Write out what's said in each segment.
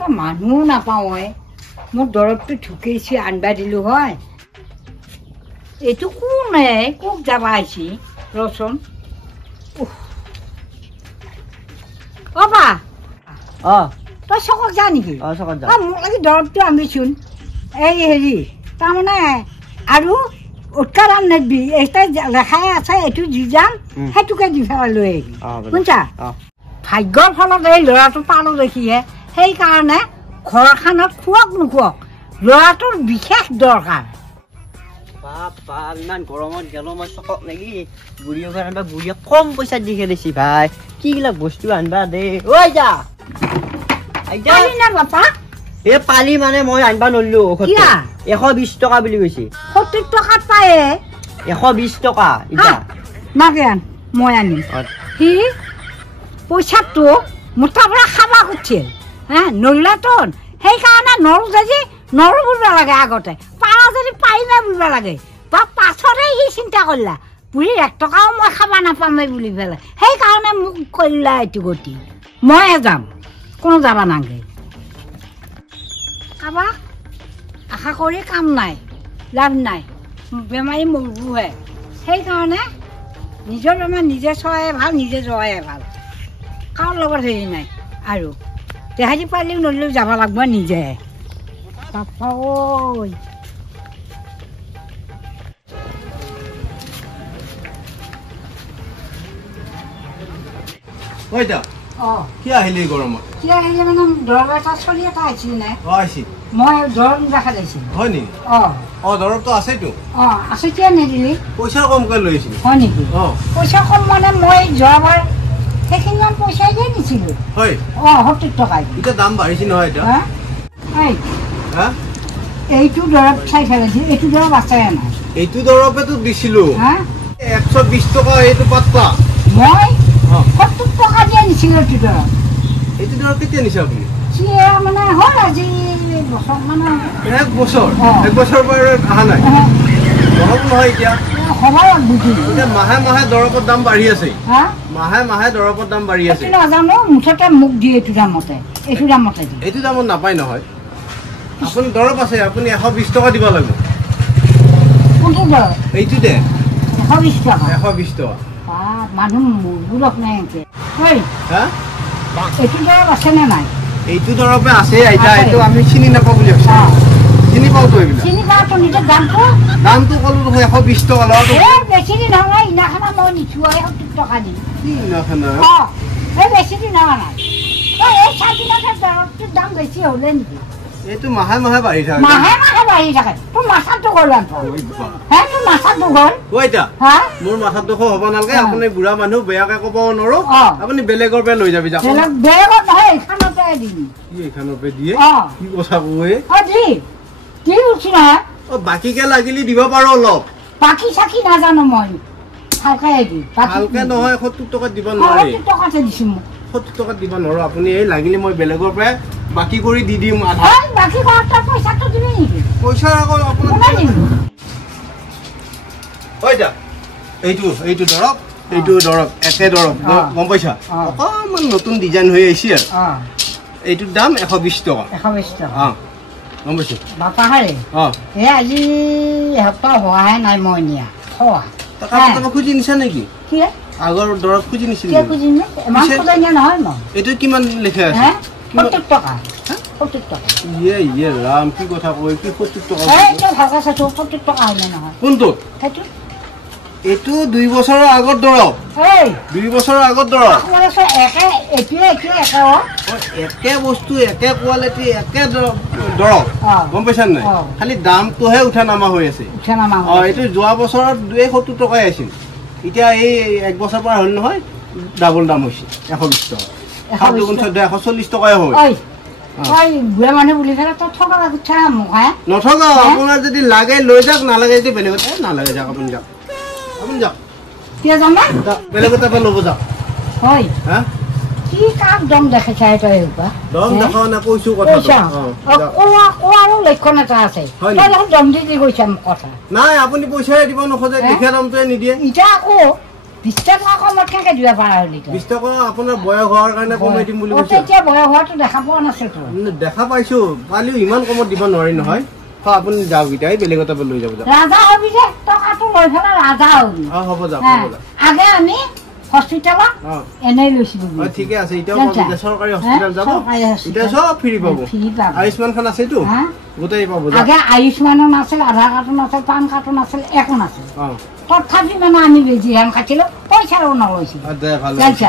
এটা মানুহ নাপাওঁ মোৰ দৰৱটো ঢুকাইছে আনবা দিলোঁ হয় এইটো কোনে ক'ত যাব আহিছে ৰচোন অ বা তই চকক যা নেকি মোক লাগি দৰৱটো আনিছোন এই হেৰি তাৰমানে আৰু উৎকাৰ আন নেবি এটা লেখাই আছে এইটো যি যাম সেইটোকে দি পেলাই লৈ আহিবি শুনছা ভাগ্যৰ ফলত এই ল'ৰাটো পালোঁ দেখিহে সেইকাৰণে ঘৰখনত খুৱক নোখোৱক ল'ৰাটোৰ বিশেষ দৰকাৰ ইমান গৰমত গেল মই চকক নেকি বুঢ়ী আনবা বুঢ়ীয়ে কম পইচা দি খেলিছি ভাই কিবিলাক বস্তু আনবা দে ঐ যা বাপা এ পালি মানে মই আনবা নললো 120 টকা বুলি কৈছে 70 টকাত পায়ে 120 টকা নাগে আন মই আনিম সি পইচাটো মোটা পৰা খাবা খুজিছিল নল্লাটোন সেইকাৰণে নৰো যদি নৰো বুলিব লাগে আগতে পাৰা যদি পাৰি নাই বুলিব লাগে বা পাছতে সি চিন্তা কৰিলা বুঢ়ী 1 টকাও মই খাবা নাপামেই বুলি পেলাই সেইকাৰণে মোক কৰিলা এইটো গতি ময়ে যাম কোনো যাবা নাগে খাবা আশা কৰি কাম নাই লাভ নাই বেমাৰী মৰিবহে সেইকাৰণে নিজৰ বেমাৰ নিজে চোৱাই ভাল নিজে যোৱাই ভাল কাৰো লগত হেৰি নাই আৰু তেহাজি পাৰিলেও নলেও যাব লাগিব নিজে বাপা ঐ কি আহিলে গৰমত কি আহিলে মানে দৰৱ এটা চলি এটা আহিছিল নে আহিছিল মই দৰৱ দেখা দিছিল হয় নেকি দৰৱটো আছেতো আছে কিয় নিদিলি পইচা কমকৈ লৈ আহিছিল হয় নেকি পইচা কম মানে মই যোৱাবাৰ সেইখিনিমান পইচাই দিয়ে নিছিলোঁ হয় 70 টকা এতিয়া দাম বাঢ়িছে নহয় এতিয়া এইটো দৰৱ চাই ফেলাইছিল এইটো দৰৱ আছে নাই এইটো দৰৱেতো দিছিলোঁ 120 টকা এইটো পাত্তা মই 70 টকা দিয়ে নিছিলোঁ এইটো দৰৱ কেতিয়া নিছে আপুনি মানে হ'ল আজি বছৰ মানে 1 বছৰ পৰা অহা নাই দৰৱ নহয় এতিয়া এতিয়া মাহে মাহে দৰৱৰ দাম বাঢ়ি আছে মাহে মাহে দৰৱৰ দাম বাঢ়ি আছে নাজানো মুঠতে মোক দিয়ে এইটো দামতে এইটো দামত নাপায় নহয় আপুনি দৰৱ আছে আপুনি 120 টকা দিব লাগিব কোনটো দৰৱ এইটো দে 120 টকা 120 টকা মানুহ মুগুৰক নাই এইটো দৰৱ আছে নে নাই এইটো দৰৱে আছে আইতা এইটো আমি চিনি নাপাওঁ বুলি ভাবিছোঁ চিনি পাওঁতো এইবিলাক চিনি পাওঁতো নিজৰ দামটো ক'লো 120 টকা লওঁতো বেছি দিন নহয় ইনাখানা মই নিছোঁ 70 টকা দি কি ইনাখানা বেছি দিন হোৱা নাই এই 4 দিনতে দৰৱটোৰ দাম বেছি হ'লে নেকি এইটো মাহে মাহে বাঢ়ি থাকে তোৰ মাথাটো গ'ল তোৰ মাথাটো গ'ল মোৰ মাথাত দুখ হ'ব নালাগে আপুনি বুঢ়া মানুহ বেয়াকে ক'ব নোৱাৰো আপুনি বেলেগৰ পৰা লৈ যাবি বেলেগত নহয় এইখনতে দিম এইখনৰ পৰা দিয়ে কি কথা কয় বাকীকে লাগিলে দিব পাৰো অলপ বাকী চাকি নাজানো মই ভালকে নহয় 70 টকা দিব নোৱাৰি 70 টকাতে দিছো মোক 70 টকা দিব নোৱাৰো আপুনি এই লাগিলে মই বেলেগৰ পৰা বাকি কৰি দি দিম আধা বাকি কৰাটা পইচাটো দিবি নেকি পইচা আকৌ আপোনাক হয়টা এইটো দৰৱ একে দৰৱ গম পাইছা অকমান নতুন ডিজাইন হৈ আহিছে এইটো দাম 120 টকা গম পাইছো বাপা হাৰে আজি এসপ্তাহ হোৱাহে নাই মই নিয়া টকা খুজি নিছা নেকি আগৰ দৰৱ খুজি নিছিল এইটো কিমান লিখা আছে 70 টকা ৰাম কি কথা কয় কি 70 টকা কোনটো এইটো 2 বছৰৰ আগৰ দৰৱ 2 বছৰৰ আগৰ দৰৱ একে বস্তু একে কোৱালিটি একে দৰৱ গম পাইছা নাই খালি দামটোহে উঠা নামা হৈ আছে এইটো যোৱা বছৰত 70 টকাই আছিল এতিয়া এই 1 বছৰ পৰা হ'ল নহয় ডাবল দাম হৈছে 120 টকা 140 টকাই হয় বুঢ়া মানুহ বুলি পেলাই তই ঠগা লাগা মোক নঠগা আপোনাৰ যদি লাগে লৈ যাওক নালাগে যদি বেলেগত নালাগে যাওক আপুনি যাওক কিয় যাম বেলেগত পৰা ল'ব যাওক হয় কি কাক দম দেখাইছা তই দম দেখাও না কৈছো কথা কোৱাৰো লক্ষণ এটা আছে তই দম দি কৈছা মোক কথা নাই আপুনি পইচাই দিব নোখোজে লিখা দামটোৱে নিদিয়ে এতিয়া আকৌ 20 টকা কমত কেনেকৈ দিব পাৰা হলি 20 টকা আপোনাৰ বয়স হোৱাৰ কাৰণে কমাই দিম বুলি কৈছে এতিয়া বয়স হোৱাটো দেখা পোৱা নাছিলতো দেখা পাইছো পালিও ইমান কমত দিব নোৱাৰি নহয় আপুনি যাওক এতিয়া বেলেগ এটা লৈ যাব ৰাজা হবি যে টকাটো লৈ ফেলে ৰাজা হবি হ'ব যাওক আগে আমি হস্পিটেলত এনে লৈছিলো ঠিকে আছে এতিয়া চৰকাৰী হস্পিটেল যাব এতিয়া চব ফ্ৰী পাব আয়ুষ্মান খান আছেতো গোটেই পাব আগে আয়ুষ্মানো নাছিল আধাৰ কাৰ্ডো নাছিল পান কাৰ্ডো নাছিল একো নাছিল তথাপি মানে আমি বেজি হেন কাটিলো পইচাও নলৈছিলো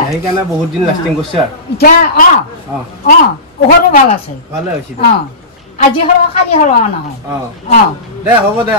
সেইকাৰণে বহুত দিন লাষ্টিং কৰিছে আৰু এতিয়া ঔষধো ভাল আছে ভালে হৈছে আজি হলেও কালি হলেও নহয় দে হ'ব দে